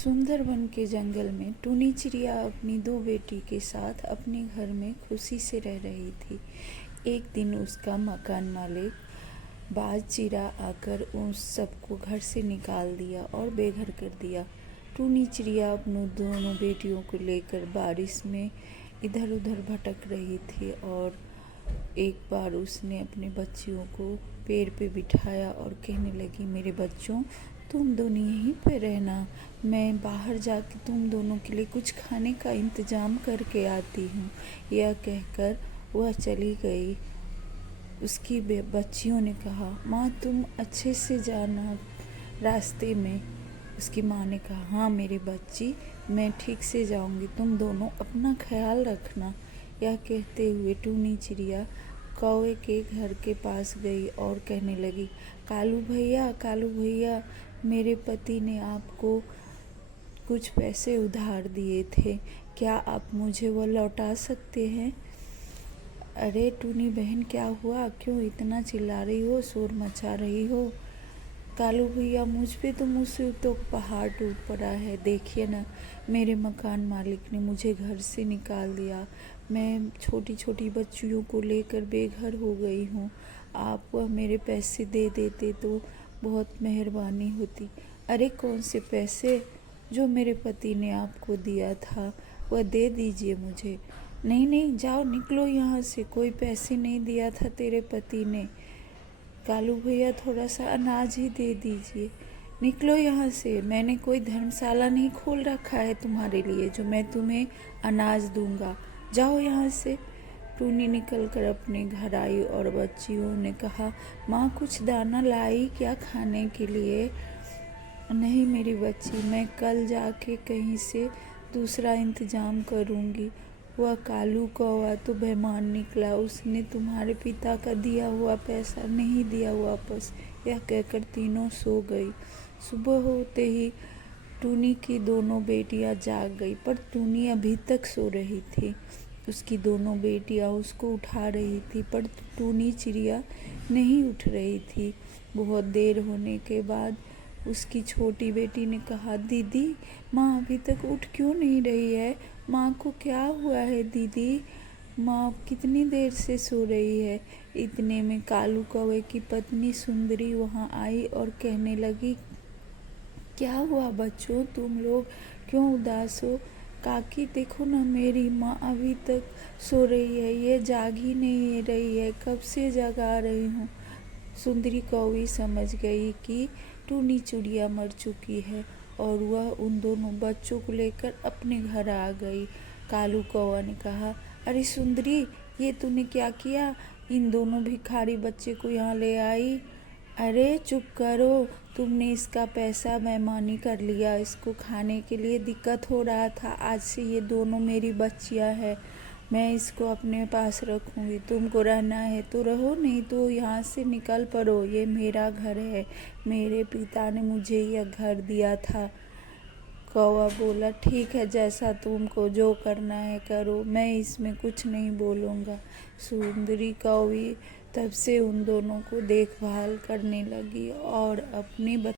सुंदरबन के जंगल में टूनी चिड़िया अपनी दो बेटी के साथ अपने घर में खुशी से रह रही थी। एक दिन उसका मकान मालिक बाज चिड़ा आकर उन सबको घर से निकाल दिया और बेघर कर दिया। टूनी चिड़िया अपनी दोनों बेटियों को लेकर बारिश में इधर उधर भटक रही थी और एक बार उसने अपने बच्चियों को पेड़ पे बिठाया और कहने लगी, मेरे बच्चों, तुम दोनों यहीं पे रहना, मैं बाहर जाके तुम दोनों के लिए कुछ खाने का इंतज़ाम करके आती हूँ। यह कहकर वह चली गई। उसकी बच्चियों ने कहा, माँ तुम अच्छे से जाना रास्ते में। उसकी माँ ने कहा, हाँ मेरे बच्ची, मैं ठीक से जाऊँगी, तुम दोनों अपना ख्याल रखना। यह कहते हुए टूनी चिड़िया कौवे के घर के पास गई और कहने लगी, कालू भैया, मेरे पति ने आपको कुछ पैसे उधार दिए थे, क्या आप मुझे वो लौटा सकते हैं? अरे टूनी बहन, क्या हुआ? क्यों इतना चिल्ला रही हो, शोर मचा रही हो? कालू भैया, मुझ पे तो मुझसे तो पहाड़ टूट पड़ा है। देखिए ना, मेरे मकान मालिक ने मुझे घर से निकाल दिया। मैं छोटी छोटी बच्चियों को लेकर बेघर हो गई हूँ। आप वह मेरे पैसे दे देते तो बहुत मेहरबानी होती। अरे कौन से पैसे? जो मेरे पति ने आपको दिया था वह दे दीजिए मुझे। नहीं, जाओ निकलो यहाँ से, कोई पैसे नहीं दिया था तेरे पति ने। कालू भैया, थोड़ा सा अनाज ही दे दीजिए। निकलो यहाँ से, मैंने कोई धर्मशाला नहीं खोल रखा है तुम्हारे लिए जो मैं तुम्हें अनाज दूंगा। जाओ यहाँ से। टूनी निकल कर अपने घर आई और बच्चियों ने कहा, माँ कुछ दाना लाई क्या खाने के लिए? नहीं मेरी बच्ची, मैं कल जाके कहीं से दूसरा इंतज़ाम करूँगी। वह कालू कौवा तो बेईमान निकला, उसने तुम्हारे पिता का दिया हुआ पैसा नहीं दिया वापस। यह कहकर तीनों सो गई। सुबह होते ही टूनी की दोनों बेटियां जाग गई, पर टूनी अभी तक सो रही थी। उसकी दोनों बेटियां उसको उठा रही थी, पर टूनी चिड़िया नहीं उठ रही थी। बहुत देर होने के बाद उसकी छोटी बेटी ने कहा, दीदी, माँ अभी तक उठ क्यों नहीं रही है? माँ को क्या हुआ है दीदी? माँ कितनी देर से सो रही है? इतने में कालू कौवे की पत्नी सुंदरी वहाँ आई और कहने लगी, क्या हुआ बच्चों, तुम लोग क्यों उदास हो? काकी देखो ना, मेरी माँ अभी तक सो रही है, ये जाग ही नहीं रही है, कब से जगा रही हूँ। सुंदरी कौवी समझ गई कि टूनी चिड़िया मर चुकी है और वह उन दोनों बच्चों को लेकर अपने घर आ गई। कालू कौवा ने कहा, अरे सुंदरी, ये तूने क्या किया? इन दोनों भिखारी बच्चे को यहाँ ले आई। अरे चुप करो, तुमने इसका पैसा बेईमानी कर लिया। इसको खाने के लिए दिक्कत हो रहा था, आज से ये दोनों मेरी बच्चियाँ हैं। मैं इसको अपने पास रखूँगी। तुमको रहना है तो रहो, नहीं तो यहाँ से निकल पड़ो। ये मेरा घर है, मेरे पिता ने मुझे यह घर दिया था। कौवा बोला, ठीक है, जैसा तुमको जो करना है करो, मैं इसमें कुछ नहीं बोलूँगा। सुंदरी कौवी तब से उन दोनों को देखभाल करने लगी और अपनी